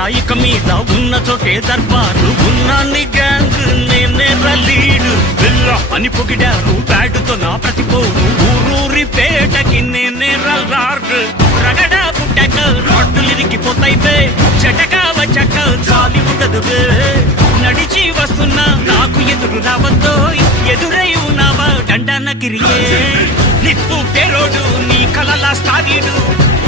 రాయిక మీద ఉన్న చోటే దర్బారు ఉన్నాన్ని గ్యాంగ్ నేనే లీడు అని పొగిడారు బ్యాటుతో నా ప్రతిపోరు ఊరూరి పేటకి నేనే రార్డు రగడ పుట్టక రాడ్డులు ఇరిగిపోతాయి బే చెటక వచ్చాక చాలి ఉండదు బే నడిచి వస్తున్నా నాకు ఎదురు రావద్దో ఎదురై ఉన్నావా దండన గిరియే నిప్పు పేరోడు నీ కలలా స్టారీడు